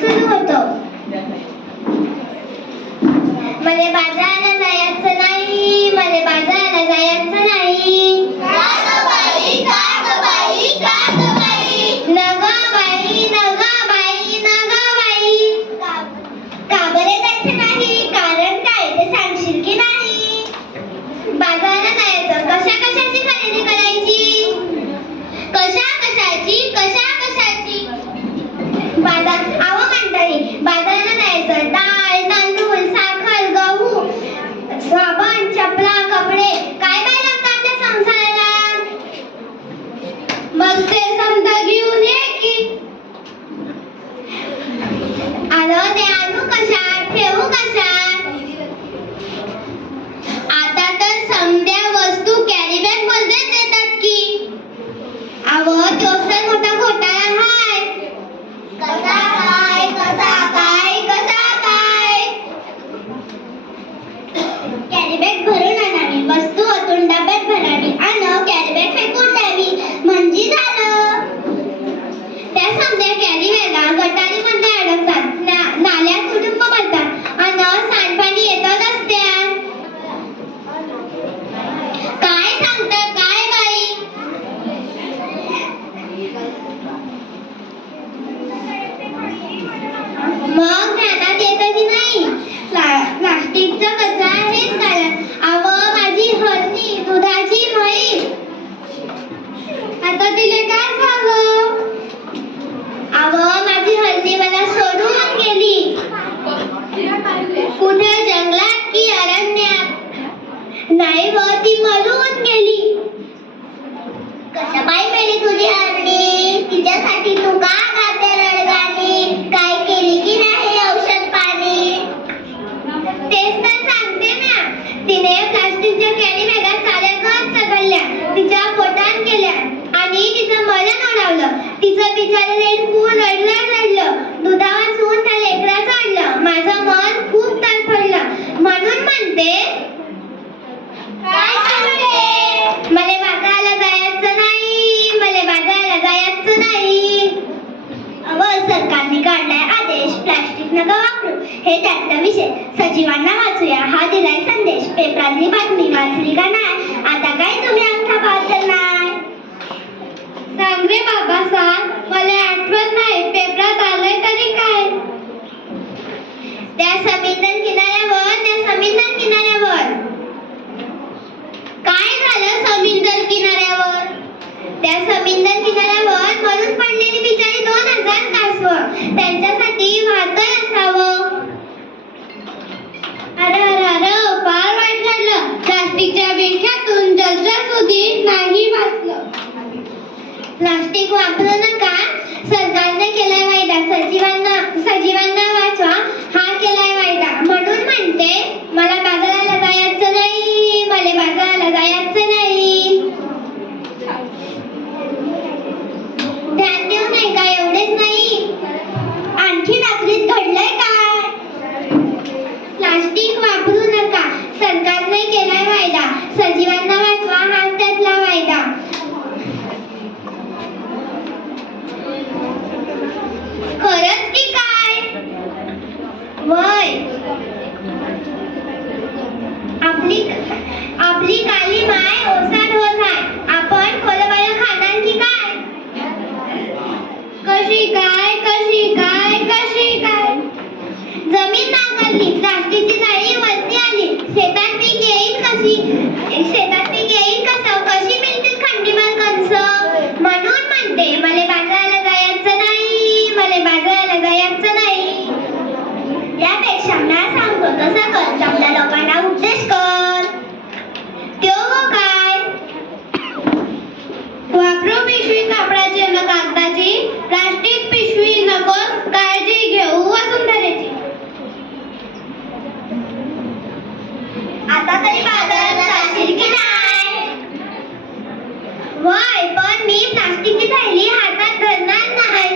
सुरू होतं. मले बाजाराला जायचं नाही, मले बाजाराला जायचं नाही. का ग बाई, का ग बाई, का ग बाई? नग बाई, नग बाई, नग बाई. का बरे जायचं नाही? कारण काय ते सांगशील की नाही? बाजाराला जायचं, कशा कशाची खरेदी करायची? कशा कशाची, कशा कशाची? बाजार आव मंडळी, बाजाराला जायचं. डाळ, तांदूळ, साखर, गहू, साबण, चपला, कपडे काय काय लागतं आपल्या संसाराला? मग ते समजा घेऊन ये की. आलं ते आणू कशात, ठेवू कशात? आता तर समद्या वस्तू कॅरी बॅग मध्ये देतात की. अव तोच तर मोठा घोटाळा हाय. कसा काय, कसा काय, कसा काय? कॅरी बॅग भरून आणावी, वस्तू ओतून डब्यात भरावी आणि कॅरी बॅग फेकून द्यावी म्हणजे झालं. त्या समद्या कॅरी बॅगा गटारीमध्ये अडकतात, नाल्यात कुटुंब बोलतात आणि सांडपाणी येतं रस्त्यात. काय सांगतं काय बाई? मग ध्यानात येतं की नाही? प्लास्टिकचा कचरा हेच कारण. अव माझी हरणी, दुधाची म्हैस, आता तिला काय झालं? अव माझी हरणी मला सोडून गेली. कुठे जंगलात की अरण्यात? नाही व ती मरून गेली. कशा बाई मेली तुझी हरणी? तिच्यासाठी तू का गाते रडगाणी? काय केली की नाही औषध पाणी? तेच तर सांगते ना. तिने प्लास्टिकच्या कॅरी बॅगा साऱ्या घर चघळल्या, तिच्या पोटात गेल्या आणि तिचं मरण ओढावलं. तिचं बिचारं लेकरू रडलं. दुधावाचून त्या लेकराचं आणलं. माझं मन खूप तडफडलं. म्हणून म्हणते, काय सांगते? मले बाजाराला जायचं नाही, मले बाजाराला जायचं नाही. अव सरकारने काढलाय आदेश, प्लास्टिक नका वापरू, हे त्यातला विषय. सजीवांना वाचूया हा दिलाय संदेश. पेपरातली बातमी वाचली का नाही? आता काय तुम्ही अंगठा पाहत नाही? सांग रे बाबा सांग, मला आठवत नाही. पेपरात आलंय तरी काय? त्या समुद्र किनाऱ्यावर काय झालं? समुद्र किनाऱ्यावर त्या समुद्र किनाऱ्यावर मरून पडलेली बिचारी 2000 कासवं. त्यांच्यासाठी वाहतय असावं. अरे अरे अरे, फार वाईट झालं. प्लास्टिकच्या विळख्यातून जलचर नाही वाचलं. प्लास्टिक वापरू नका, सरकारने केलाय वायदा. सजीवांना वाचवा हा केलाय वायदा. म्हणून म्हणते, मला बाजाराला जायचं नाही, मला बाजाराला जायचं नाही. ध्यान देऊ नये का? एवढेच नाही, आणखी रात्रीत घडलंय काय? प्लास्टिक वापरू नका, सरकारने केलाय वायदा. सजीवांना वाचवा हाच त्यातला वायदा. खरंच की काय? वय आपली काली माय ओसाड होत आहे. आपण खोलबाया खाणार की काय? कशी काय, कशी काय, कशी काय? जमीन नांगरली, प्लास्टिकची जाळी वरती आली. शेतात पीक येईल कसं? कशी मिळतील खंडीभर कंस? म्हणून म्हणते, मले बाजाराला जायचं नाही, मले बाजाराला जायचं नाही. यापेक्षा ना सांगतो तसं कर, समजा लोकांना उपदेश कर. त्यो काय? वापरू पिशवी कापडाची न कागदाची, प्लास्टिक पिशवी नकोस, काळजी घेऊ वसुंधरेची. आता तरी बाजारात जाशील की नाही? वय, पण मी प्लास्टिकची थैली हातात धरणार नाही.